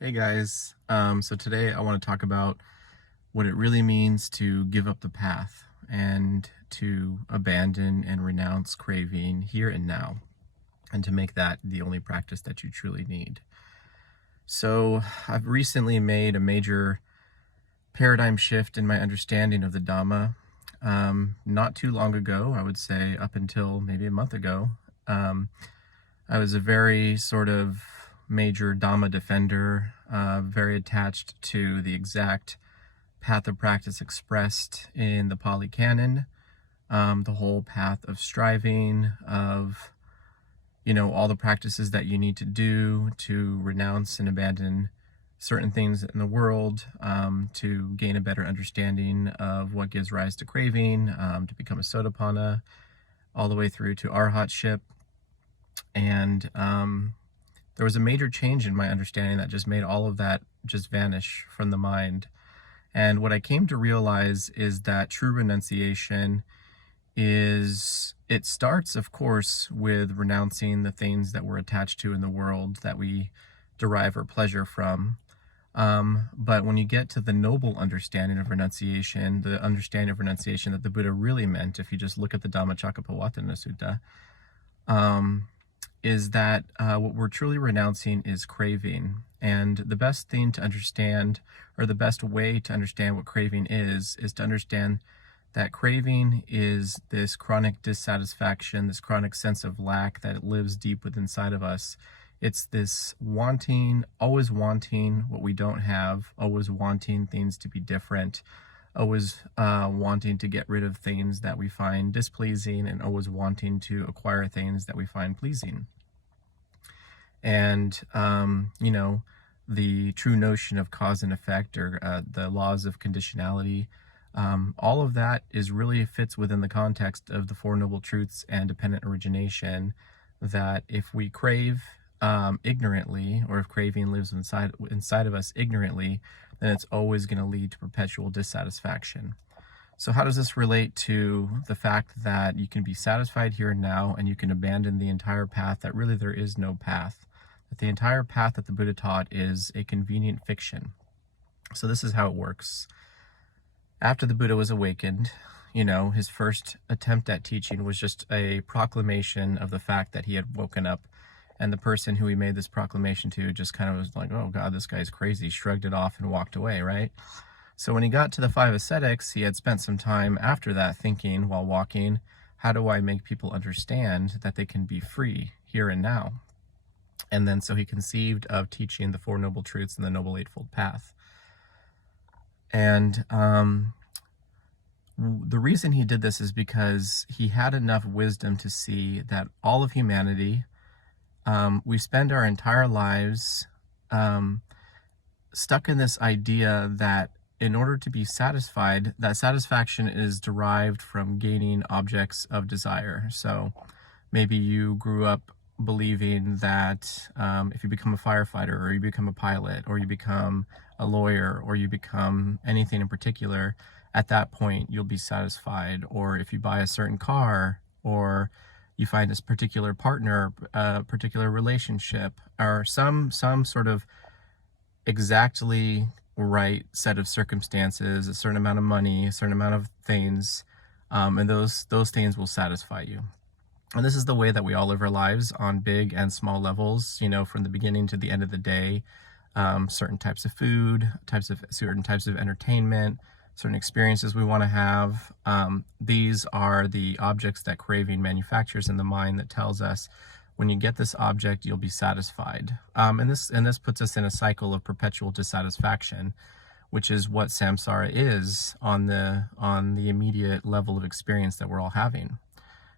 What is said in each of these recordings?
Hey guys, so today I want to talk about what it really means to give up the path and to abandon and renounce craving here and now, and to make that the only practice that you truly need. So, I've recently made a major paradigm shift in my understanding of the Dhamma. Not too long ago, I would say up until maybe a month ago, um, I was a very sort of major Dhamma defender, very attached to the exact path of practice expressed in the Pali Canon, the whole path of striving, of, all the practices that you need to do to renounce and abandon certain things in the world, to gain a better understanding of what gives rise to craving, to become a Sotapanna, all the way through to Arhatship. And there was a major change in my understanding that just made all of that just vanish from the mind. And what I came to realize is that true renunciation it starts, of course, with renouncing the things that we're attached to in the world that we derive our pleasure from. But when you get to the noble understanding of renunciation, the understanding of renunciation that the Buddha really meant, if you just look at the Dhammacakkappavattana Sutta, is that what we're truly renouncing is craving. And the best thing to understand, or the best way to understand what craving is to understand that craving is this chronic dissatisfaction, this chronic sense of lack that lives deep within inside of us. It's this wanting, always wanting what we don't have, always wanting things to be different, always wanting to get rid of things that we find displeasing, and always wanting to acquire things that we find pleasing. And, the true notion of cause and effect, or the laws of conditionality, all of that is really fits within the context of the Four Noble Truths and dependent origination, that if we crave ignorantly, or if craving lives inside of us ignorantly, then it's always going to lead to perpetual dissatisfaction. So how does this relate to the fact that you can be satisfied here and now, and you can abandon the entire path, that really there is no path, that the entire path that the Buddha taught is a convenient fiction? So this is how it works. After the Buddha was awakened, his first attempt at teaching was just a proclamation of the fact that he had woken up. And the person who he made this proclamation to just kind of was like, oh God, this guy's crazy, shrugged it off and walked away, right? So when he got to the 5 ascetics, he had spent some time after that thinking while walking, how do I make people understand that they can be free here and now? And then so he conceived of teaching the Four Noble Truths and the Noble Eightfold Path. And the reason he did this is because he had enough wisdom to see that all of humanity, we spend our entire lives stuck in this idea that in order to be satisfied, that satisfaction is derived from gaining objects of desire. So maybe you grew up believing that if you become a firefighter, or you become a pilot, or you become a lawyer, or you become anything in particular, at that point you'll be satisfied. Or if you buy a certain car, or you find this particular partner, a particular relationship, or some sort of exactly right set of circumstances, a certain amount of money, a certain amount of things, and those things will satisfy you. And this is the way that we all live our lives on big and small levels, from the beginning to the end of the day. Certain types of food, certain types of entertainment, certain experiences we want to have. These are the objects that craving manufactures in the mind, that tells us when you get this object, you'll be satisfied. And this puts us in a cycle of perpetual dissatisfaction, which is what samsara is on the immediate level of experience that we're all having.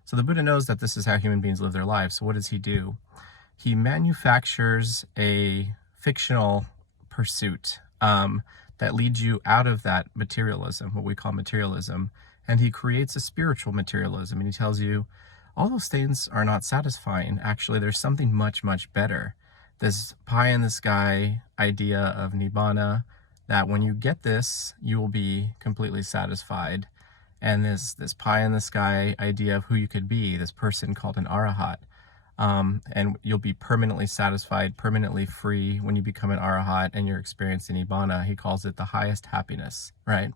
So the Buddha knows that this is how human beings live their lives. So what does he do? He manufactures a fictional pursuit that leads you out of that materialism, what we call materialism, and he creates a spiritual materialism, and he tells you all those things are not satisfying. Actually, there's something much, much better. This pie in the sky idea of nibbana, that when you get this, you will be completely satisfied. And this pie in the sky idea of who you could be, this person called an arahat, and you'll be permanently satisfied, permanently free when you become an arahat and you're experiencing nibbana. He calls it the highest happiness, right?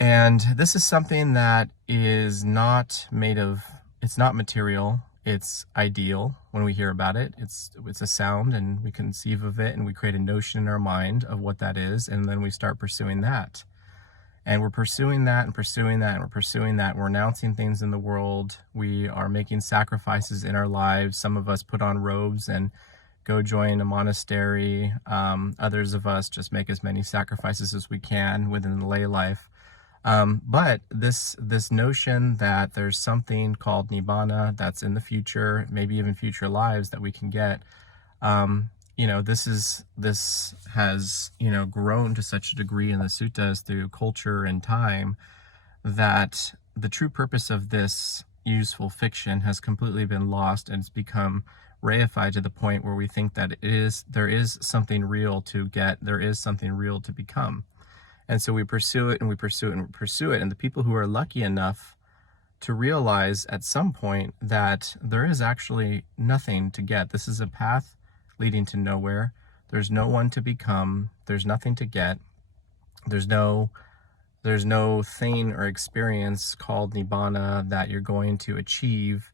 And this is something that is not made of, it's not material, it's ideal when we hear about it. It's a sound, and we conceive of it, and we create a notion in our mind of what that is, and then we start pursuing that. And we're pursuing that and pursuing that and we're pursuing that. We're announcing things in the world. We are making sacrifices in our lives. Some of us put on robes and go join a monastery. Others of us just make as many sacrifices as we can within the lay life. But this notion that there's something called nibbana that's in the future, maybe even future lives that we can get, this has, grown to such a degree in the suttas through culture and time that the true purpose of this useful fiction has completely been lost, and it's become reified to the point where we think that there is something real to get, there is something real to become. And so we pursue it and we pursue it and we pursue it. And the people who are lucky enough to realize at some point that there is actually nothing to get. This is a path leading to nowhere. There's no one to become. There's nothing to get. There's no thing or experience called nibbana that you're going to achieve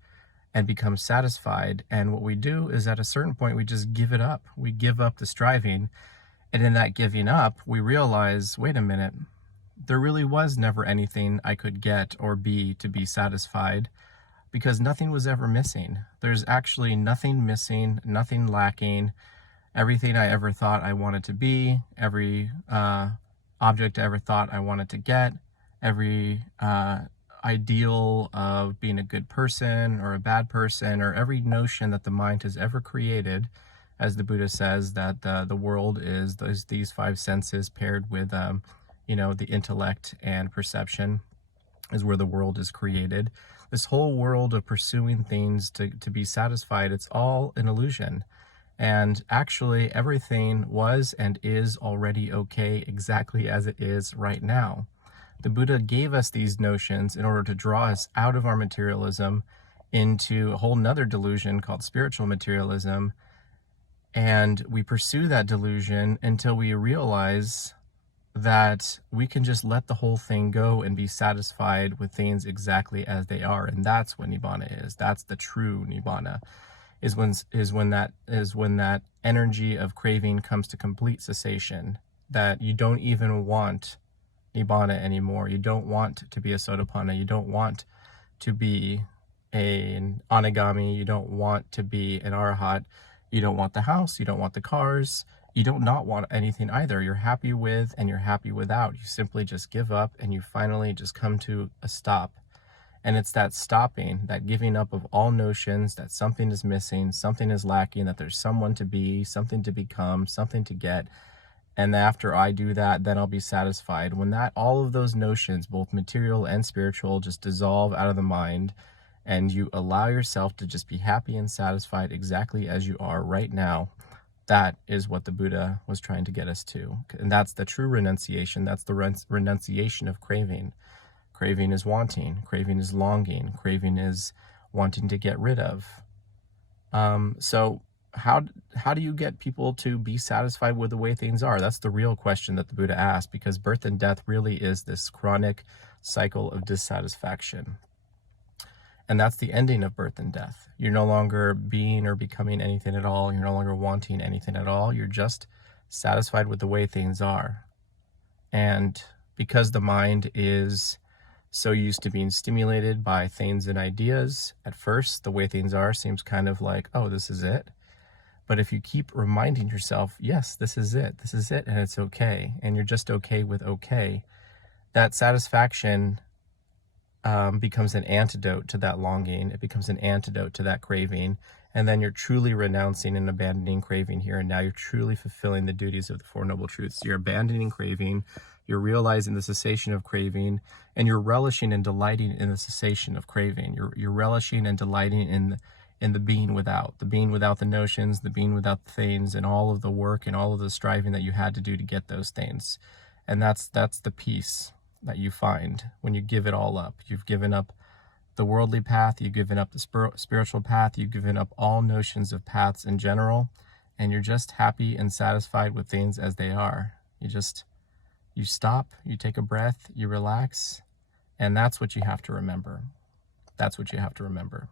and become satisfied. And what we do is at a certain point, we just give it up. We give up the striving. And in that giving up, we realize, wait a minute, there really was never anything I could get or be to be satisfied, because nothing was ever missing. There's actually nothing missing, nothing lacking. Everything I ever thought I wanted to be, every object I ever thought I wanted to get, every ideal of being a good person or a bad person, or every notion that the mind has ever created, as the Buddha says, that the world is these five senses paired with, the intellect and perception is where the world is created. This whole world of pursuing things to be satisfied, it's all an illusion. And actually, everything was and is already okay exactly as it is right now. The Buddha gave us these notions in order to draw us out of our materialism into a whole nother delusion called spiritual materialism. And we pursue that delusion until we realize that we can just let the whole thing go and be satisfied with things exactly as they are. And that's what nibbana is. That's the true nibbana, is when that energy of craving comes to complete cessation, that you don't even want nibbana anymore. You don't want to be a sotapanna. You don't want to be an anagami. You don't want to be an arahat. You don't want the house, you don't want the cars, you don't not want anything either. You're happy with and you're happy without. You simply just give up and you finally just come to a stop. And it's that stopping, that giving up of all notions that something is missing, something is lacking, that there's someone to be, something to become, something to get. And after I do that, then I'll be satisfied. When all of those notions, both material and spiritual, just dissolve out of the mind, and you allow yourself to just be happy and satisfied exactly as you are right now, that is what the Buddha was trying to get us to. And that's the true renunciation. That's the renunciation of craving. Craving is wanting. Craving is longing. Craving is wanting to get rid of. So how do you get people to be satisfied with the way things are? That's the real question that the Buddha asked, because birth and death really is this chronic cycle of dissatisfaction. And that's the ending of birth and death. You're no longer being or becoming anything at all. You're no longer wanting anything at all. You're just satisfied with the way things are. And because the mind is so used to being stimulated by things and ideas, at first, the way things are seems kind of like, oh, this is it. But if you keep reminding yourself, yes, this is it, and it's okay, and you're just okay with okay, that satisfaction becomes an antidote to that longing. It becomes an antidote to that craving. And then you're truly renouncing and abandoning craving here. And now you're truly fulfilling the duties of the Four Noble Truths. You're abandoning craving. You're realizing the cessation of craving. And you're relishing and delighting in the cessation of craving. You're relishing and delighting in the being without. The being without the notions, the being without the things, and all of the work and all of the striving that you had to do to get those things. And that's the peace that you find when you give it all up. You've given up the worldly path, you've given up the spiritual path, you've given up all notions of paths in general, and you're just happy and satisfied with things as they are. You stop, you take a breath, you relax, and that's what you have to remember. That's what you have to remember.